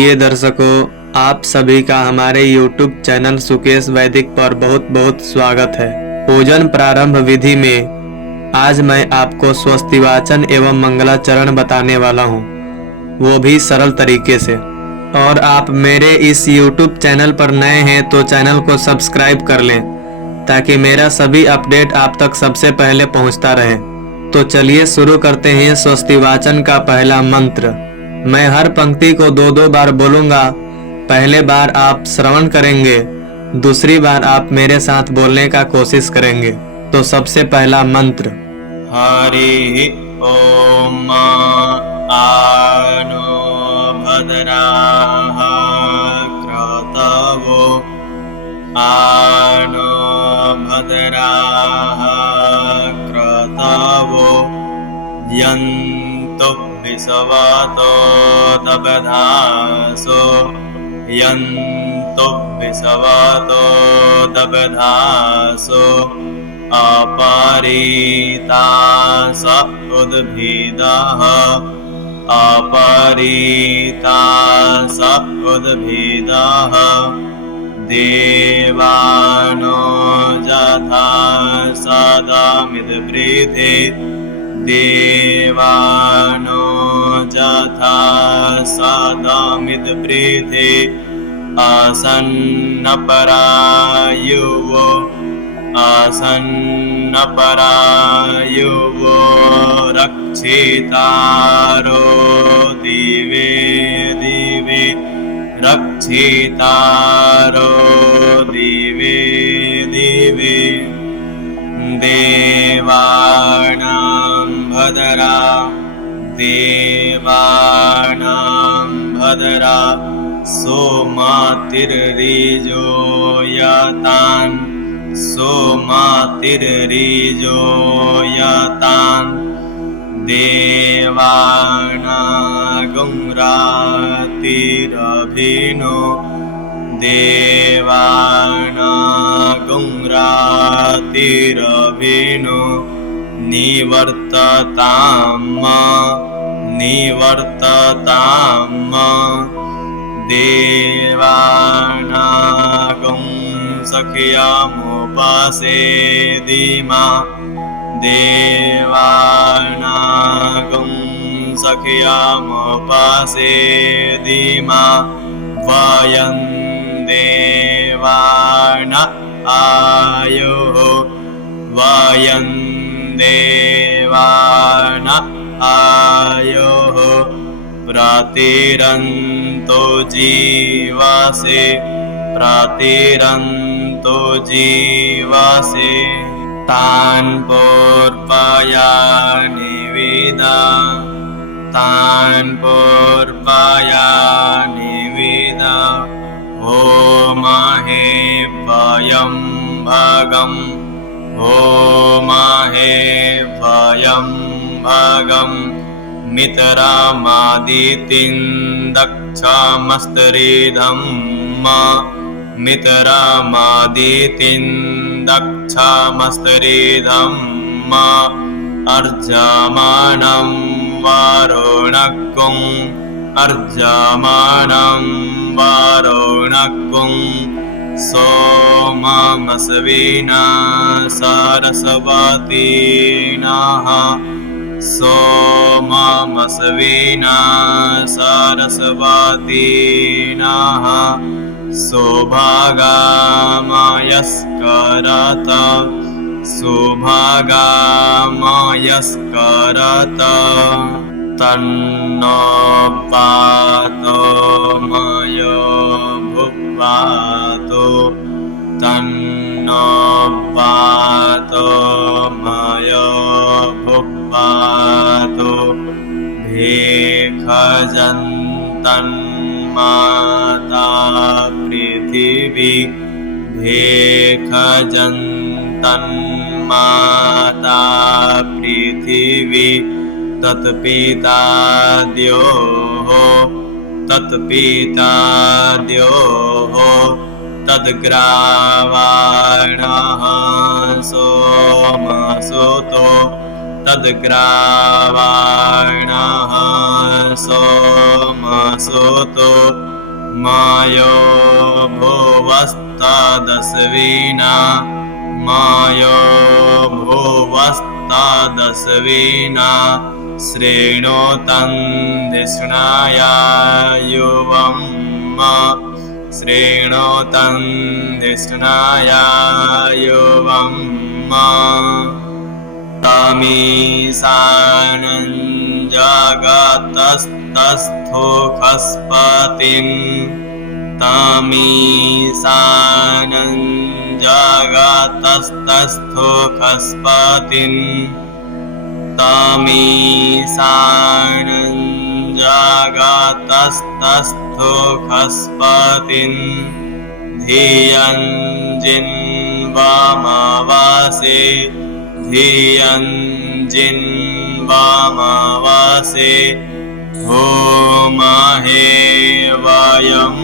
प्रिय दर्शकों, आप सभी का हमारे YouTube चैनल सुकेश वैदिक पर बहुत बहुत स्वागत है। पूजन प्रारंभ विधि में आज मैं आपको स्वस्तिवाचन एवं मंगलाचरण बताने वाला हूँ, वो भी सरल तरीके से। और आप मेरे इस YouTube चैनल पर नए हैं तो चैनल को सब्सक्राइब कर लें ताकि मेरा सभी अपडेट आप तक सबसे पहले पहुँचता रहे। तो चलिए शुरू करते हैं स्वस्तिवाचन का पहला मंत्र। मैं हर पंक्ति को दो बार बोलूंगा। पहले बार आप श्रवण करेंगे, दूसरी बार आप मेरे साथ बोलने का कोशिश करेंगे। तो सबसे पहला मंत्र हरि ओम आनो भद्राः क्रतवो आनो भद्राः क्रतवो यन्तु विश्वतो दबधासो यन्तु विश्वतो दबधासो अपरीतास उद्भिदः अपरीतास उद्भिदः देवानो यथा सदामिद्वृधे देवानो यथा सदामिद्वृधे आसन्नपरायुवो आसन्नपरायुवो रक्षितारो दिवे दिवे रक्षितारो दिवे दिवे देवानां भद्रा देवानां भद्रा सोमातिर्रीजो यतान् सोमातिर्रीजो यतान् देवानागुंरातिरभिनो देवानागुंरातिरभिनो निवर्तताम् निवर्तताम् देवानागुं सख्यामुपसेदिमा देवानागुं सख्यामुपसेदिमा वयं देवान आयुः वयं देवान आयुः प्रतिरन्तो जीवसे प्रतिरन्तो जीवसे तान् पूर्वयानि विदा तान् पूर्वयानि विदा होमहे वयं भगं होमहे वयं भगं मित्रामादितिं दक्षमस्तरिधं मित्रामादितिं दक्षमस्तरिधं अर्जमानं वारुणकुं अर्जमानं वारुणकुं सोममस्विना सरस्वतीनाः सोममस्विना सरस्वतीनाः सुभागामयस्करत सुभागामयस्करत तन्नो पातो मयो भुपातो तन्नो पातो मयो भुपातो भेखजन्तन्माता पृथिवी भेखजन्तन्माता पृथिवी तत्पिता द्योः तत्पिता द्योः तद्ग्रावाणः सोमसुतो तद्ग्रावाणः सोमसुतो मायो भुवस्तदस्विना मायो भुवस्तदस्विना श्रेणोतं धिष्णाय युवं श्रेणोतं धिष्णाय युवं तमीशानं जगतस्तस्थोखस्पतिं तमीशानं जगतस्तस्थोखस्पतिं तमीशानं जगतस्तस्थोखस्पतिं धियं जिन्वामवासे धियं जिन्वामवासे होमहे वयं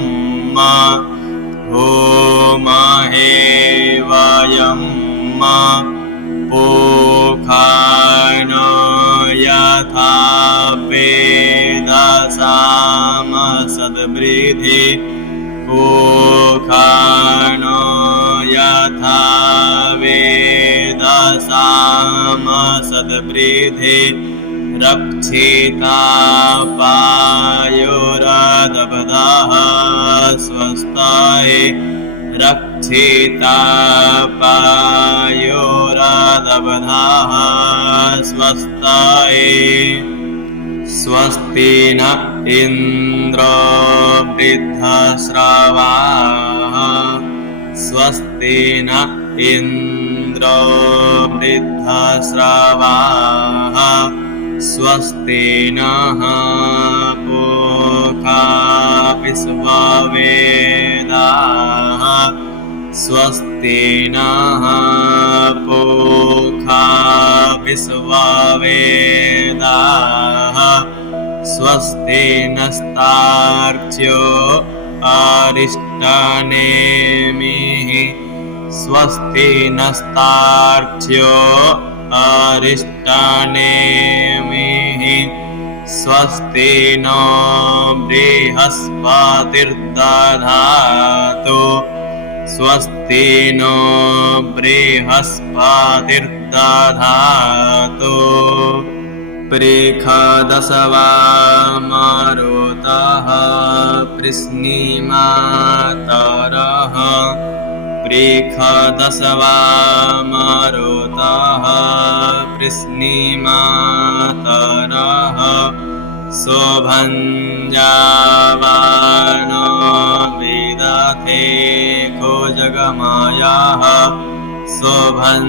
होमहे वयं पोखान यथा वेदसामसद्वृद्धि पोखान यथा वेदसामसद्वृद्धि रक्षिता पायोरदब्धः स्वस्ताय रक्षिता पायोरदब्धः स्वस्ताय स्वस्ति न इन्द्रो वृद्धश्रवाः स्वस्ति न इन्द्रो वृद्धश्रवाः स्वस्ति नः पूषा विश्ववेदाः स्वस्ति नः पूषा विश्ववेदाः स्वस्ति नस्तार्क्ष्यो अरिष्टनेमिः स्वस्ति नस्तार्क्ष्यो अरिष्टनेमिः स्वस्ति नो बृहस्पतिर्दधातु स्वस्ति नो बृहस्पतिर्दधातु पृखदशवा मारुतः पृश्निमातरः पृखदशवा मारुतः पृश्निमातरः शोभञ्जावानो विदथे खोजगमायाः शोभञ्जावानो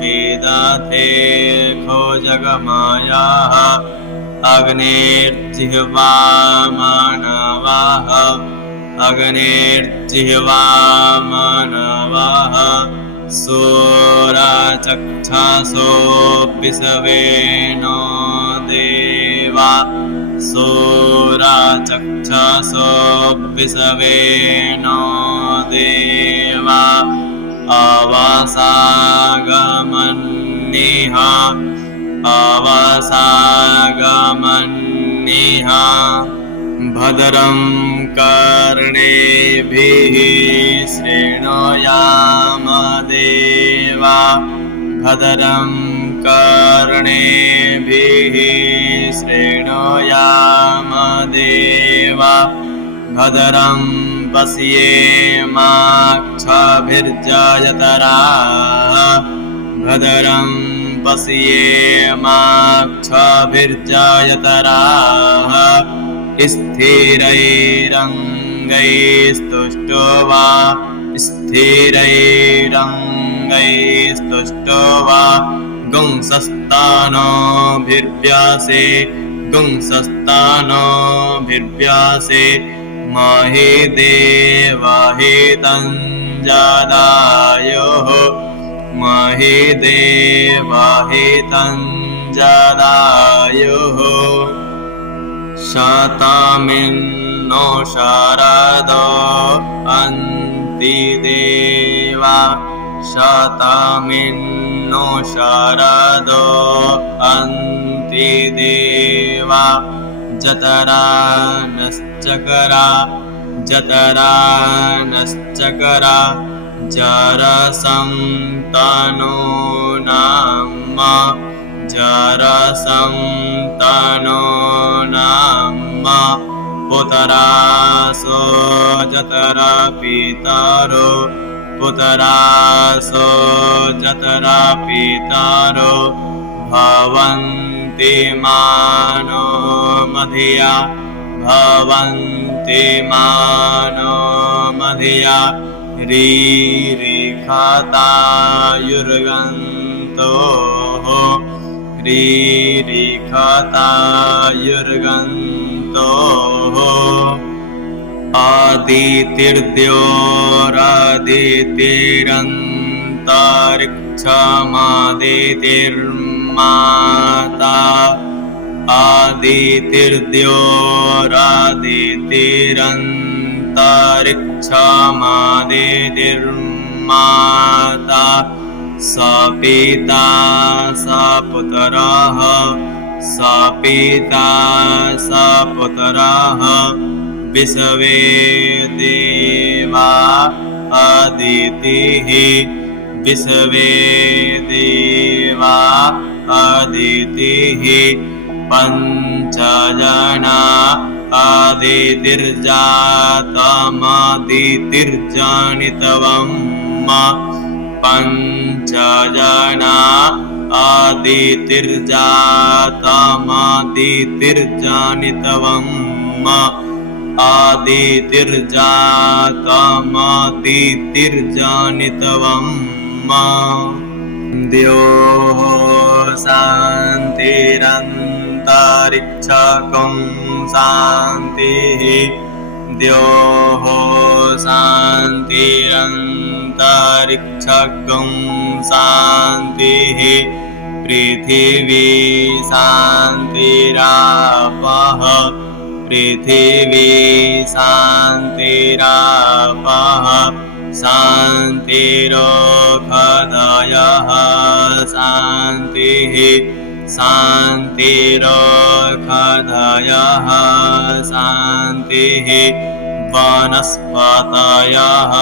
विदथे खोजगमायाः अग्निर्जिह्वामानवाः अग्निर्जिह्वामानवाः सोराचक्षासो विश्वेनो देवा सोराचक्षासो विश्वेनो देवा अवसागमन्निः अवसागमन्निः भद्रं कर्णेभिः शृणुयाम देवा भद्रं कर्णेभिः शृणुयाम देवा भद्रं पश्येमाक्षभिर्जयतराः भद्रं पश्येमाक्षभिर्जयतराः स्थिरैरङ्गैस्तुष्टो वा स्थिरैरङ्गैस्तुष्टो वा गुंसस्तानोभिर्व्यासे गुंसस्तानोभिर्व्यासे महि देवहितं जदायुः महि देवहितं जदायुः शतमिन्नो शरदो अन्तिदेवा शतमिन्नो शरदो अन्तिदेवा जतरा नश्चकरा जतरा नश्चकरा जरसं तनो नाम जरसं तनो नाम पुतरासो जतरा पितरो पुतरासो जतरा पितरो भवन्ति मानो मधिया भवन्ति मानो मधिया रीरिखतायुर्गन्तोः रीरिखतायुर्गन्तोः आदितिर्द्योरादितिरन्तरिक्षमादितिर्माता आदितिर्द्योरादितिरन्तरिक्षमादितिर्माता स पिता स पुत्रः स पिता स पुत्रः विश्वे देवा अदितिः विश्वे देवा अदितिः पञ्चजना आदितिर्जातमदितिर्जनितवं पञ्चजना आदितिर्जातमदितिर्जनितवं आदितिर्जातमदितिर्जनितवं द्योः शान्तिरन्तरिक्षकं शान्तिः द्योः शान्तिरन्तरिक्षकं शान्तिः पृथिवी शान्तिरापः पृथिवी शान्तिरापः शान्तिरोषधयः शान्तिः शान्तिरोषधयः शान्तिः वनस्पतयः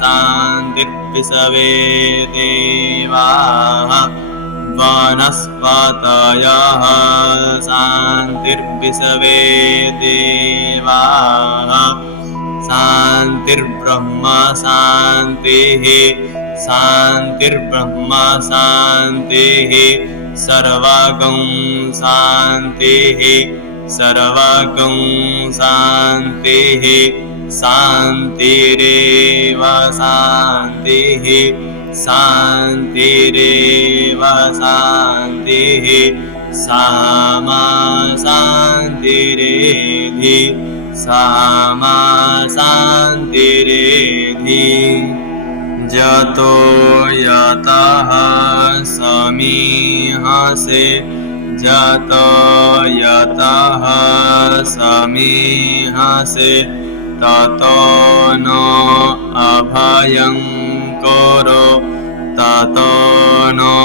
शान्तिर्विश्वे देवाः वनस्पतयः शान्तिर्विश्वे देवाः शान्तिर्ब्रह्म शान्तिः शान्तिर्ब्रह्म शान्तिः सर्वगं शान्तिः सर्वगं शान्तिः शान्तिरेव शान्तिः शान्तिरेव शान्तिः सामा शान्तिरेधि सामा शान्तिरेधि जतो यतः समीहसे जतो यतः समीहसे ततो नो अभयं कुरु ततो नो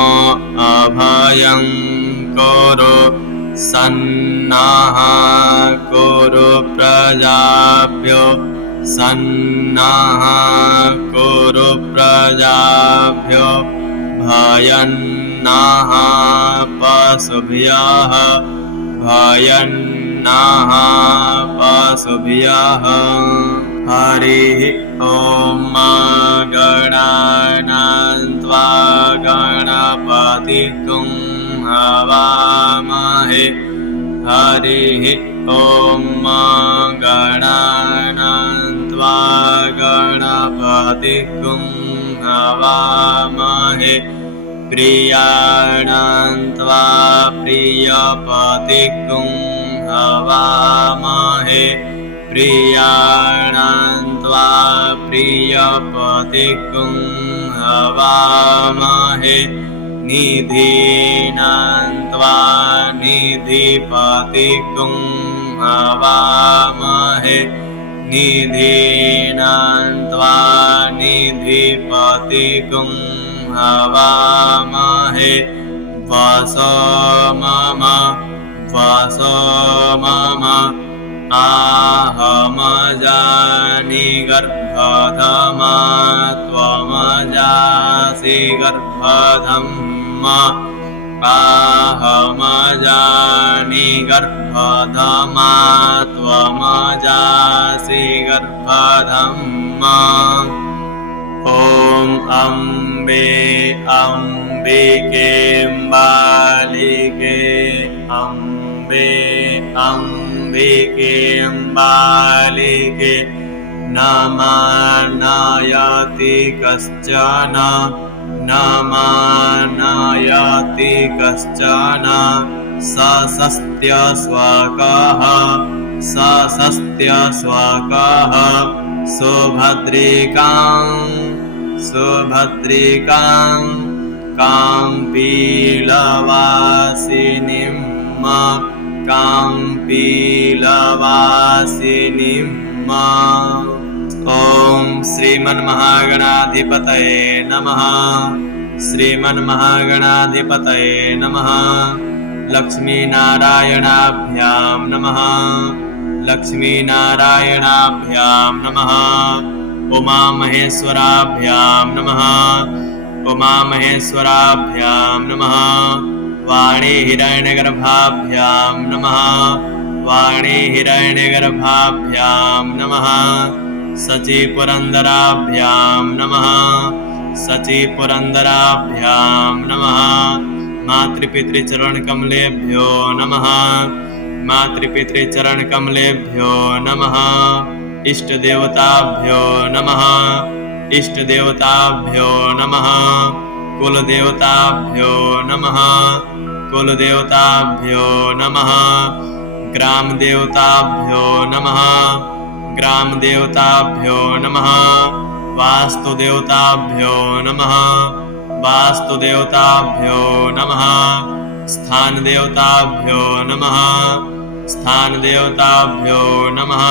अभयं कुरु सन्नः कुरु प्रजाभ्यो सन्नः कुरु प्रजाभ्यो भयन्नः पशुभ्यः भयन्नः पशुभ्यः हरिः ॐ गणानां त्वा गणपतिं हवामहे हरिः ॐ गणानां त्वा गणपतिं हवामहे प्रियाणां त्वा प्रियपतिं हवामहे प्रियाणां त्वा प्रियपतिं हवामहे निधीनां त्वा निधिपतिं हवामहे निधीनां त्वा निधिपतिं हवामहे वसो मम वासो मम आहमजानि गर्भधमा त्वमजासि गर्भधम् आहमजानि गर्भधमा त्वमजासि गर्भधम् ॐ अम्बे अम्बिकेऽम्बालिके अम्बे अम्बिकेऽम्बालिके नमानायति कश्चन नमानायति कश्चन सस्त्य स्वाकः सस्त्यस्वाकः सुभद्रिकां काम्पीलवासिनीं काम्पीलवासिनीं ॐ श्रीमन्महागणाधिपतये नमः श्रीमन्महागणाधिपतये नमः लक्ष्मीनारायणाभ्यां नमः लक्ष्मीनारायणाभ्यां नमः उमामहेश्वराभ्यां नमः उमामहेश्वराभ्यां नमः वाणीहिरण्यगर्भाभ्यां नमः वाणीहिरण्यगर्भाभ्यां नमः सचीपुरन्दराभ्यां नमः सचीपुरन्दराभ्यां नमः मातृपितृचरणकमलेभ्यो नमः मातृपितृचरणकमलेभ्यो नमः इष्टदेवताभ्यो नमः इष्टदेवताभ्यो नमः कुलदेवताभ्यो नमः कुलदेवताभ्यो नमः ग्रामदेवताभ्यो नमः ग्रामदेवताभ्यो नमः वास्तुदेवताभ्यो नमः वास्तुदेवताभ्यो नमः स्थानदेवताभ्यो नमः स्थानदेवताभ्यो नमः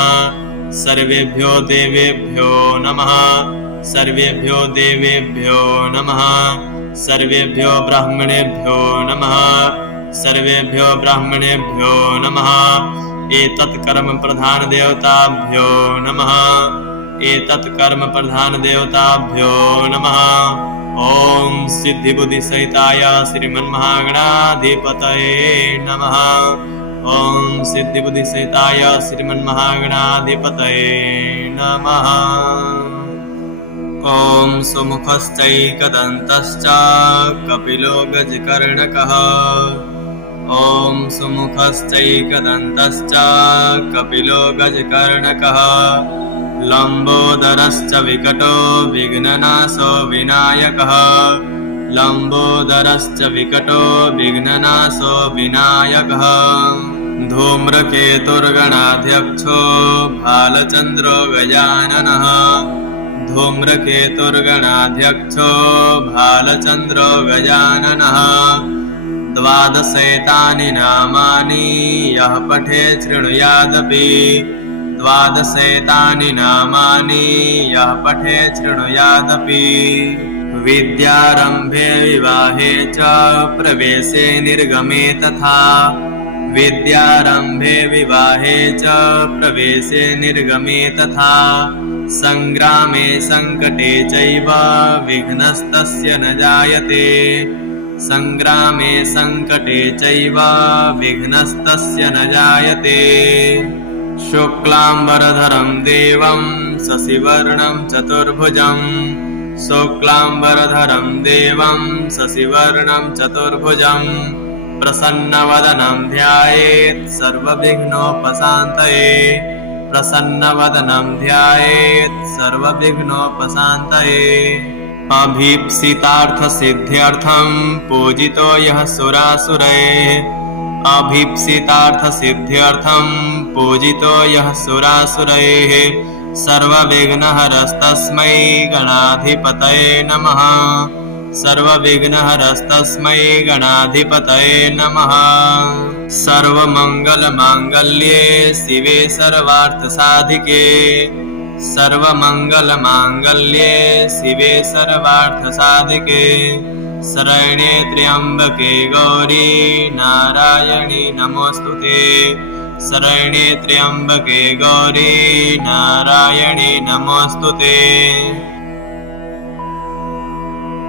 सर्वेभ्यो देवेभ्यो नमः सर्वेभ्यो देवेभ्यो नमः सर्वेभ्यो ब्राह्मणेभ्यो नमः सर्वेभ्यो ब्राह्मणेभ्यो नमः एतत् कर्म प्रधान देवताभ्यो नमः एतत् कर्म प्रधान देवताभ्यो नमः ॐ सिद्धिबुद्धिसहिताय श्रीमन्महागणाधिपतये नमः ॐ सिद्धिबुद्धिसहिताय श्रीमन्महागणाधिपतये नमः ॐ सुमुखश्चैकदन्तश्च कपिलो गजकर्णकः ॐ सुमुखश्चैकदन्तश्च कपिलो गजकर्णकः लम्बोदरश्च विकटो विघ्ननाशो विनायकः लम्बोदरश्च विकटो विघ्ननाशो विनायकः धूम्रकेतुर्गणाध्यक्षो भालचन्द्रो गजाननः धूम्रकेतुर्गणाध्यक्षो भालचन्द्रो गजाननः द्वादशैतानि नामानि यः पठे शृणुयादपि द्वादशैतानि नामानि यः पठे शृणुयादपि विद्यारम्भे विवाहे च प्रवेशे निर्गमे तथा विद्यारम्भे विवाहे च प्रवेशे निर्गमे तथा संग्रामे संकटे चैव विघ्नस्तस्य न जायते संग्रामे संकटे चैव विघ्नस्तस्य न जायते शुक्लाम्बरधरं देवं शशिवर्णं चतुर्भुजं शुक्लाम्बरधरं देवं शशिवर्णं चतुर्भुजं प्रसन्नवदनं ध्यायेत् सर्वविघ्नोपशान्तये प्रसन्नवदनं ध्यायेत् सर्वविघ्नोपशान्तये अभीप्सितार्थसिद्ध्यर्थं पूजितो यः सुरासुरैः अभीप्सितार्थसिद्ध्यर्थं पूजितो यः सुरासुरैः सर्वविघ्नहरस्तस्मै गणाधिपतये नमः सर्वविघ्नहरस्तस्मै गणाधिपतये नमः सर्वमङ्गलमाङ्गल्ये शिवे सर्वार्थसाधिके सर्वमङ्गलमाङ्गल्ये शिवे सर्वार्थसाधिके शरण्ये त्र्यम्बके गौरी नारायणी नमोऽस्तुते। शरण्ये त्र्यम्बके गौरी नारायणी नमोऽस्तुते।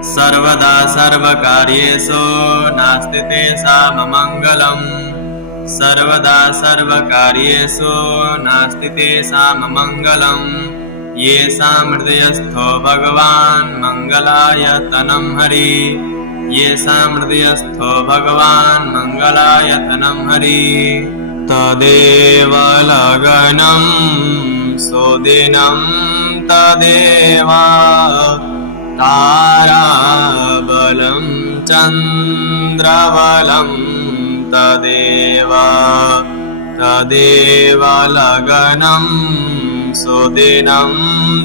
सर्वदा सर्वकार्येषु नास्ति तेषाममङ्गलम्। सर्वदा सर्वकार्येषु नास्ति तेषाममङ्गलम्। येषां हृदयस्थो भगवान् मङ्गलाय तनं हरि। येषां हृदयस्थो भगवान् मङ्गलाय तनं हरि। तदेव लगनं सुदिनं तदेव ताराबलं चन्द्रबलं तदेव लगनं सुदिनं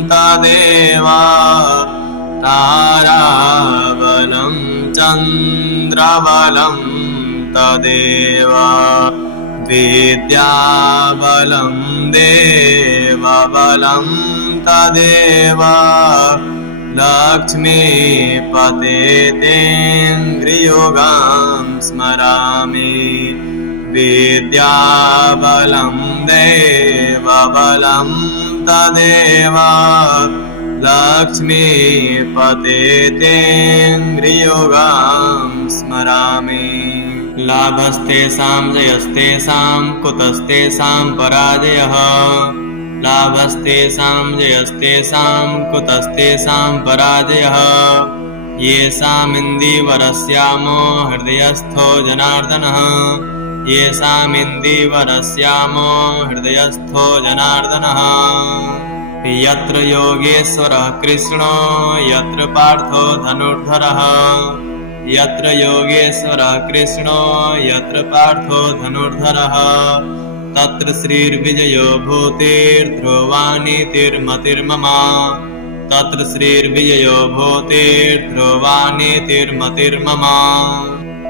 तदेव ताराबलं चन्द्रबलं तदेव विद्याबलं देवबलं तदेव लक्ष्मीपतेतेन्द्रियोगां स्मरामि। विद्याबलं देवबलं तदेव लक्ष्मीपतेतेन्द्रियोगां स्मरामि। लाभस्तेषां जयस्तेषां कुतस्तेषां पराजयः। लाभस्तेषां जयस्तेषां कुतस्तेषां पराजयः। येषामिन्दीवरस्यामो हृदयस्थो जनार्दनः। येषामिन्दीवरस्यामो हृदयस्थो जनार्दनः। यत्र योगेश्वरः कृष्णो यत्र पार्थो धनुर्धरः। यत्र योगेश्वरः कृष्णो यत्र पार्थो धनुर्धरः। तत्र श्रीर्विजयो भूतिर्ध्रुवानीतिर्मतिर्मम। तत्र श्रीर्विजयो भूतिर्ध्रुवानीतिर्मतिर्मम।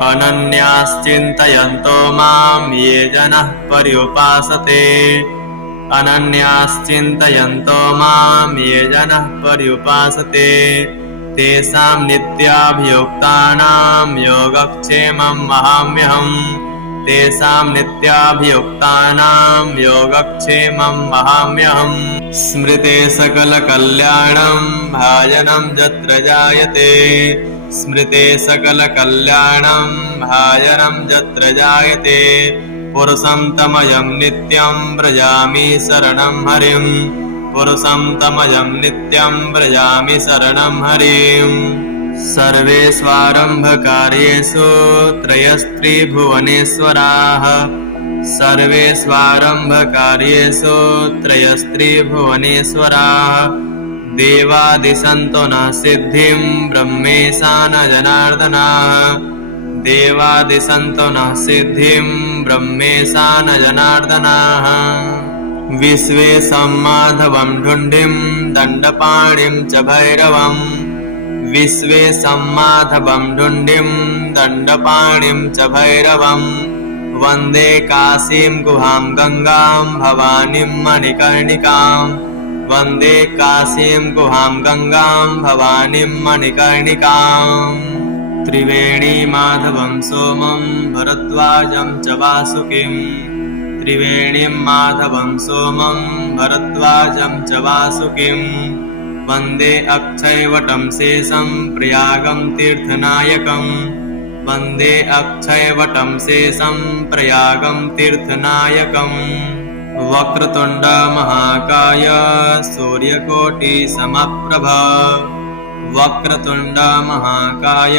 अनन्याश्चिन्तयन्तो मां ये जनाः पर्युपासते। अनन्याश्चिन्तयन्तो मां ये जनाः पर्युपासते। तेषां नित्याभियुक्तानां योगक्षेमं वहाम्यहम्। तेषां नित्याभियुक्तानां योगक्षेमं वहाम्यहम्। स्मृते सकलकल्याणं भाजनं यत्र जायते। स्मृते सकलकल्याणं भाजनं यत्र जायते। पुरुषं तमयं नित्यं व्रजामि शरणं हरिम्। पुरुषं तमयं नित्यं व्रजामि शरणं हरिम्। सर्वेष्वारम्भकार्येषु त्रयस्त्रिभुवनेश्वराः। सर्वेष्वारम्भकार्येषु त्रयस्त्रिभुवनेश्वराः। देवादिशन्तो नः सिद्धिं ब्रह्मेशा न जनार्दनाः। देवादिशन्तो नः सिद्धिं ब्रह्मेशा न जनार्दनाः। विश्वेशं माधवं ढुण्ढिं दण्डपाणिं च भैरवम्। विश्वेशं माधवं ढुण्ढिं दण्डपाणिं च भैरवम्। वन्दे काशीं गुहां गङ्गां भवानीं मणिकर्णिकां। वन्दे काशीं गुहां गङ्गां भवानीं मणिकर्णिकां। त्रिवेणी माधवं सोमं भरद्वाजं च वासुकिं। त्रिवेणीं माधवं सोमं भरद्वाजं च वासुकिं। वन्दे अक्षयवटं शेषं प्रयागं तीर्थनायकं। वन्दे अक्षयवटं शेषं प्रयागं तीर्थनायकं। वक्रतुण्ड महाकाय सूर्यकोटिसमप्रभ। वक्रतुण्ड महाकाय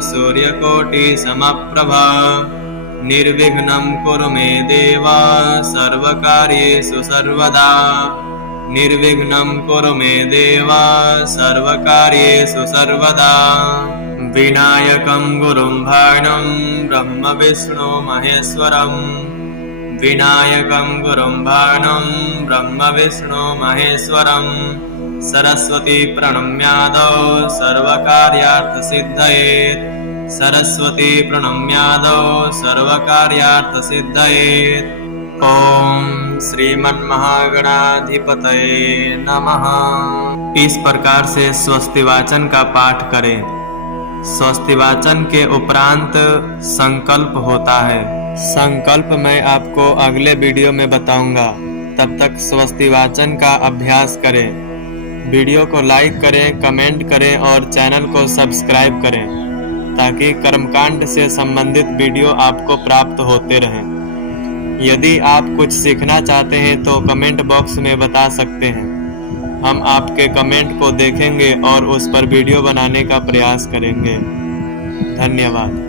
सूर्यकोटिसमप्रभ। निर्विघ्नं कुरु मे देव सर्वकार्येषु सर्वदा। निर्विघ्नं कुरु मे देव सर्वकार्येषु सर्वदा। विनायकं गुरुं भाणं ब्रह्म विष्णु महेश्वरम्। विनायकं गुरुं भाणं ब्रह्म विष्णु महेश्वरम्। सरस्वती प्रणम्यादौ सर्वकार्यार्थसिद्धये। सरस्वती प्रणम्यादौ सर्वकार्यार्थसिद्धये। ओम श्रीमन्महागणाधिपतये नमः। इस प्रकार से स्वस्तिवाचन का पाठ करें। स्वस्तिवाचन के उपरांत संकल्प होता है। संकल्प मैं आपको अगले वीडियो में बताऊंगा। तब तक स्वस्तिवाचन का अभ्यास करें। वीडियो को लाइक करें, कमेंट करें और चैनल को सब्सक्राइब करें ताकि कर्मकांड से संबंधित वीडियो आपको प्राप्त होते रहें। यदि आप कुछ सीखना चाहते हैं तो कमेंट बॉक्स में बता सकते हैं। हम आपके कमेंट को देखेंगे और उस पर वीडियो बनाने का प्रयास करेंगे। धन्यवाद।